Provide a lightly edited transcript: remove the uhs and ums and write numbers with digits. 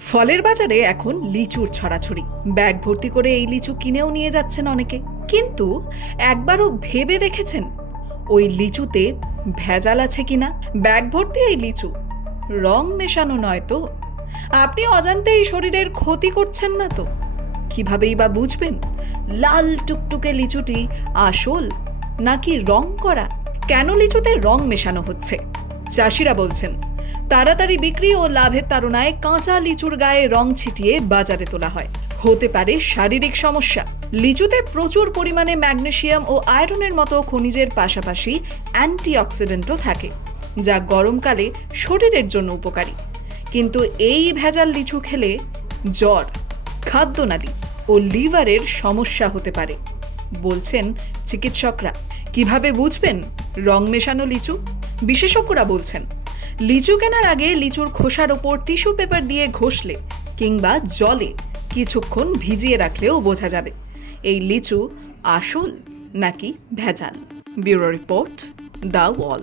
ফলের বাজারে এখন লিচুর ছড়াছড়ি। ব্যাগ ভর্তি করে এই লিচু কিনেও নিয়ে যাচ্ছেন অনেকে। কিন্তু একবারও ভেবে দেখেছেন ওই লিচুতে ভেজাল আছে কিনা? ব্যাগ ভর্তি এই লিচু রং মেশানো নয় তো? আপনি অজান্তেই শরীরের ক্ষতি করছেন না তো? কিভাবেই বা বুঝবেন লাল টুকটুকে লিচুটি আসল নাকি রং করা? কেন লিচুতে রং মেশানো হচ্ছে? চাষিরা বলছেন তাড়াতাড়ি বিক্রি ও লাভের তাড়নায় কাঁচা লিচুর গায়ে রং ছিটিয়ে বাজারে তোলা হয়। হতে পারে শারীরিক সমস্যা। লিচুতে প্রচুর পরিমাণে ম্যাগনেসিয়াম ও আয়রনের মতো খনিজের পাশাপাশি অ্যান্টিঅক্সিডেন্টও থাকে, যা গরমকালে শরীরের জন্য উপকারী। কিন্তু এই ভেজাল লিচু খেলে জ্বর, খাদ্যনালী ও লিভারের সমস্যা হতে পারে বলছেন চিকিৎসকরা। কিভাবে বুঝবেন রং মেশানো লিচু? বিশেষজ্ঞরা বলছেন লিচু কেনার আগে লিচুর খোসার ওপর টিস্যু পেপার দিয়ে ঘষলে কিংবা জলে কিছুক্ষণ ভিজিয়ে রাখলেও বোঝা যাবে এই লিচু আসল নাকি ভেজাল। Bureau report, the wall.